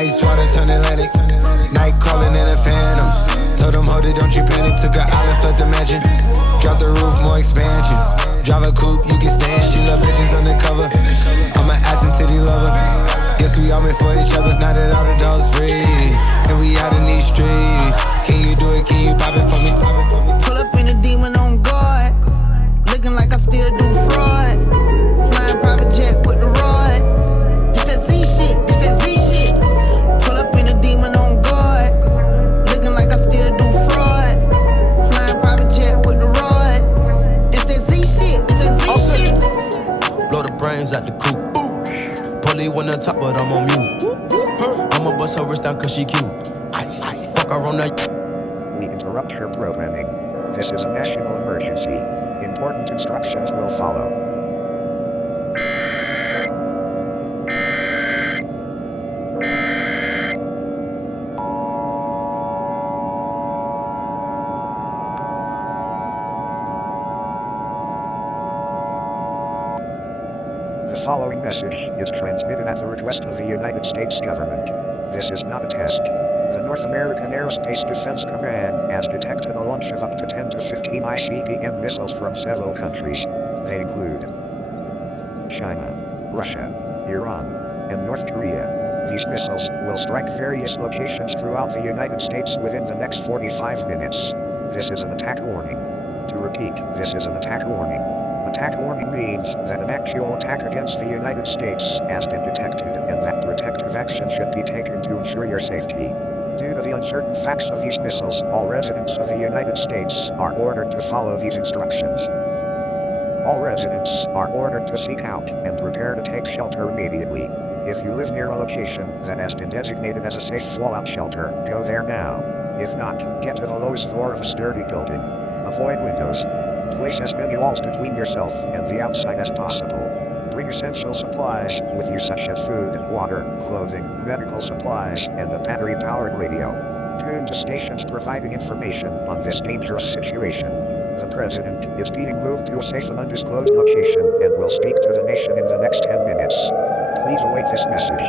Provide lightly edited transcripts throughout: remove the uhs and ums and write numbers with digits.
Ice water turn Atlantic. Night calling in a phantom. Told them, hold it, don't you panic. Took an island, left the mansion. Drop the roof, more expansion. Drive a coupe, you can stand. She love bitches undercover. I'm an ass and titty lover. Guess we all meant for each other. Now that all the dogs free, and we out in these streets. Can you do it? Can you pop it for me? Pull up in a demon on guard. Looking like I still do fraud. Flying private jet with the rod. It's that Z shit, it's that Z shit. Pull up in a demon on guard. Looking like I still do fraud. Flying private jet with the rod. It's that Z shit, it's that Z shit. Blow the brains out the coop. Polly one on top, but I'm on mute. I'ma bust her wrist down cause she cute. Fuck her on that. We interrupt your programming. This is a national emergency. Important instructions will follow. The following message is transmitted at the request of the United States government. This is not a test. The North American Aerospace Defense Command has detected a launch of up to 10 to 15 ICBM missiles from several countries. They include China, Russia, Iran, and North Korea. These missiles will strike various locations throughout the United States within the next 45 minutes. This is an attack warning. To repeat, this is an attack warning. Attack warning means that an actual attack against the United States has been detected and that protective action should be taken to ensure your safety. Due to the uncertain facts of these missiles, all residents of the United States are ordered to follow these instructions. All residents are ordered to seek out and prepare to take shelter immediately. If you live near a location that has been designated as a safe fallout shelter, go there now. If not, get to the lowest floor of a sturdy building. Avoid windows. Place as many walls between yourself and the outside as possible. Bring essential supplies with you such as food, water, clothing, medical supplies, and a battery-powered radio. Tune to stations providing information on this dangerous situation. The President is being moved to a safe and undisclosed location and will speak to the nation in the next 10 minutes. Please await this message.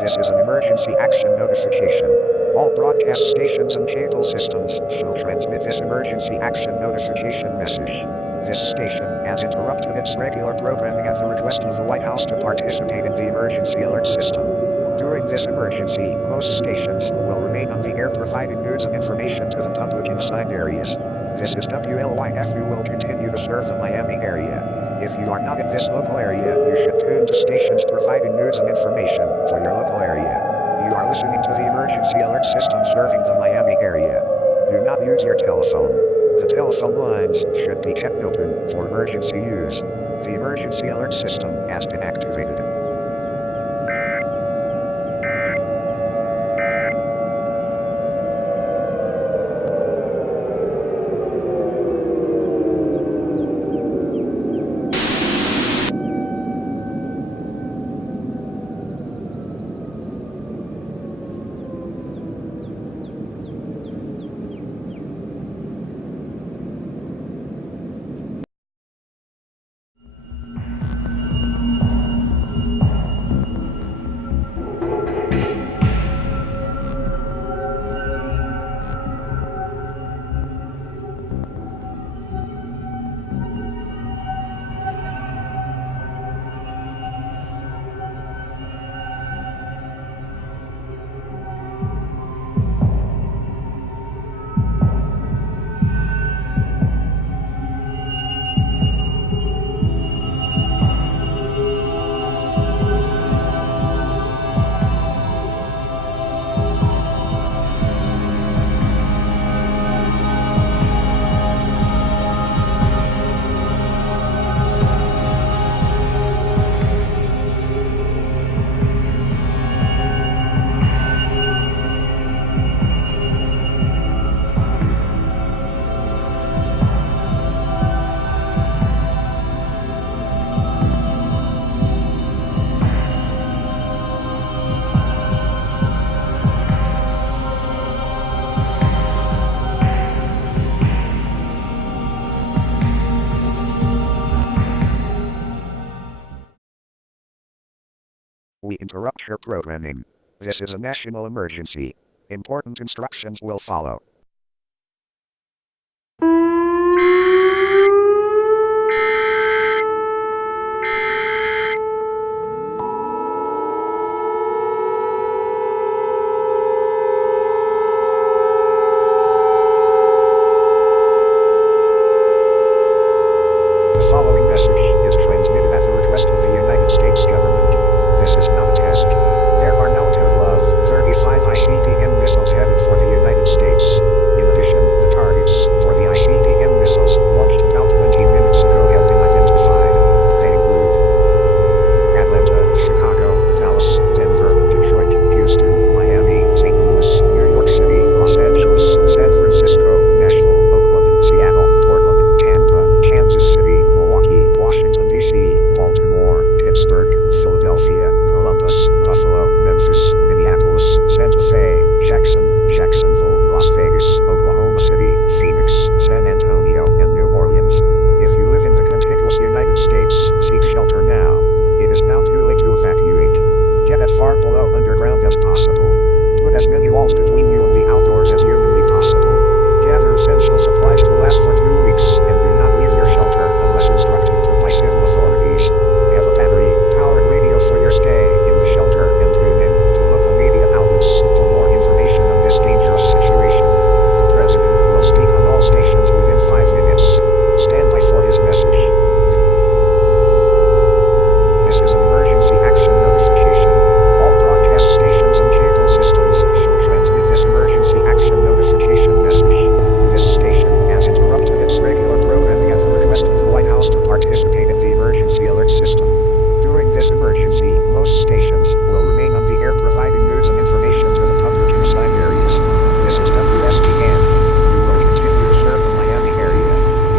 This is an emergency action notification. All broadcast stations and cable systems shall transmit this emergency action notification message. This station has interrupted its regular programming at the request of the White House to participate in the emergency alert system. During this emergency, most stations will remain on the air providing news and information to the public in assigned areas. This is WLYF who will continue to serve the Miami area. If you are not in this local area, you should tune to stations providing news and information for your local area. You are listening to the emergency alert system serving the Miami area. Do not use your telephone. The telephone lines should be kept open for emergency use. The emergency alert system has been activated. interrupt your programming. This is a national emergency. Important instructions will follow. The following message is transmitted at the request of the United States government. This is not a test. There are now a total of 35 ICBM missiles headed for the United States. In addition, the targets for the ICBM missiles launched about 20 minutes ago have been identified. They include Atlanta, Chicago, Dallas, Denver, Detroit, Houston, Miami, St. Louis, New York City, Los Angeles, San Francisco, Nashville, Oakland, Seattle, Portland, Tampa, Kansas City, Milwaukee, Washington, D.C., Baltimore, Pittsburgh, Philadelphia, Columbus, Buffalo, Memphis, Minneapolis, Santa Fe, Jackson, Jacksonville, Las Vegas, Oklahoma City, Phoenix, San Antonio, and New Orleans. If you live in the contiguous United States, seek shelter now. It is now too late to evacuate. Get as far below underground as possible. Put as many walls between you and the outdoors as humanly possible. Gather essential supplies to last for 2 weeks, and do not leave your shelter unless instructed to by civil authorities. Have a battery-powered radio for your stay in the shelter, and tune in to local media outlets for more information on this dangerous situation. The President will speak on all stations within 5 minutes. Stand by for his message. This is an emergency action notification. All broadcast stations and cable systems shall transmit this emergency action notification message. This station has interrupted its regular programming at the request of the White House to participate in the emergency alert system. During this emergency, most stations will remain on the air providing news and information to the public in assigned areas. This is WSTN. You will continue to serve the Miami area.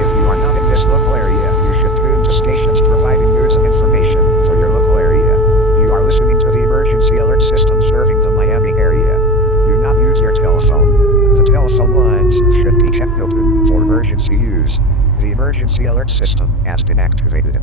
If you are not in this local area, you should tune to stations providing news and information for your local area. You are listening to the emergency alert system serving the Miami area. Do not use your telephone. The telephone lines should be kept open for emergency use. The emergency alert system has been activated.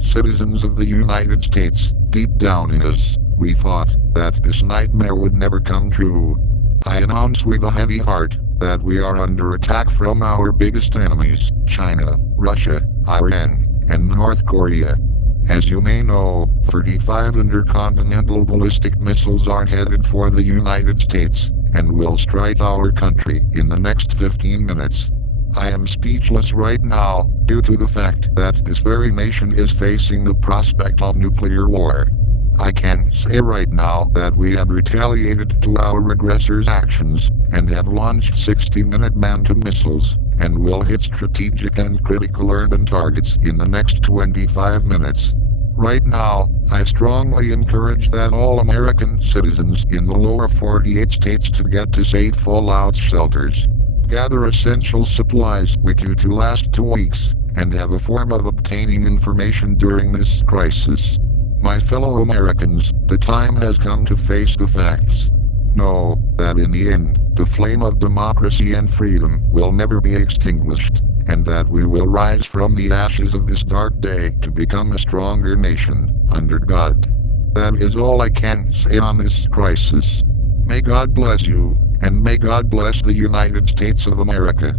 Citizens of the United States, deep down in us, we thought that this nightmare would never come true. I announce with a heavy heart that we are under attack from our biggest enemies, China, Russia, Iran, and North Korea. As you may know, 35 intercontinental ballistic missiles are headed for the United States, and will strike our country in the next 15 minutes. I am speechless right now, due to the fact that this very nation is facing the prospect of nuclear war. I can say right now that we have retaliated to our aggressors' actions, and have launched 60-minute man-to missiles, and will hit strategic and critical urban targets in the next 25 minutes. Right now, I strongly encourage that all American citizens in the lower 48 states to get to safe fallout shelters. Gather essential supplies with you to last 2 weeks, and have a form of obtaining information during this crisis. My fellow Americans, the time has come to face the facts. Know that in the end, the flame of democracy and freedom will never be extinguished, and that we will rise from the ashes of this dark day to become a stronger nation, under God. That is all I can say on this crisis. May God bless you, and may God bless the United States of America.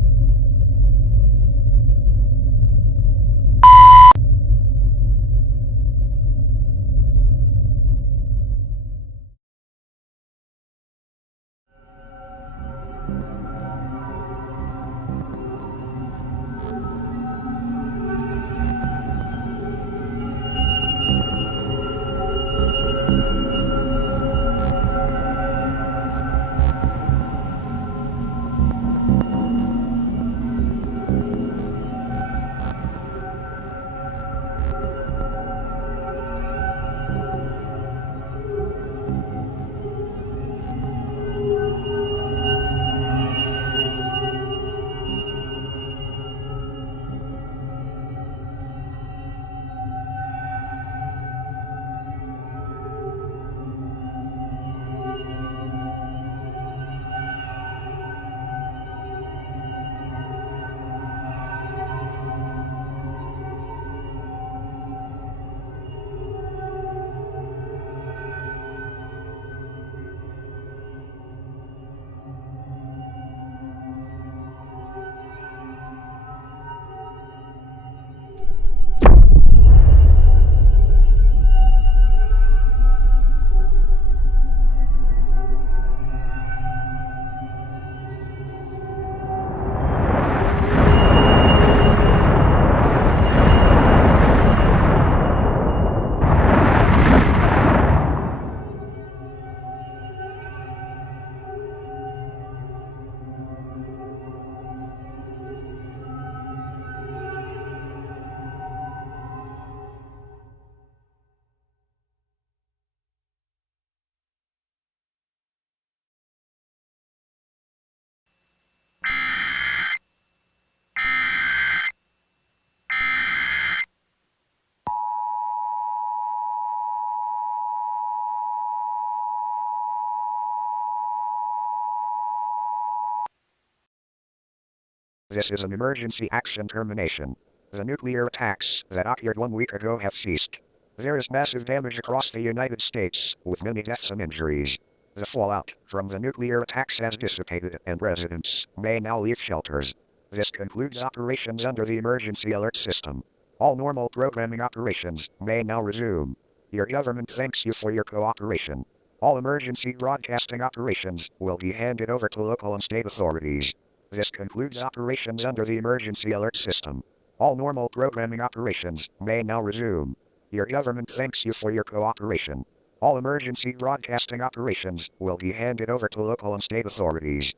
This is an emergency action termination. The nuclear attacks that occurred 1 week ago have ceased. There is massive damage across the United States, with many deaths and injuries. The fallout from the nuclear attacks has dissipated, and residents may now leave shelters. This concludes operations under the emergency alert system. All normal programming operations may now resume. Your government thanks you for your cooperation. All emergency broadcasting operations will be handed over to local and state authorities. This concludes operations under the emergency alert system. All normal programming operations may now resume. Your government thanks you for your cooperation. All emergency broadcasting operations will be handed over to local and state authorities.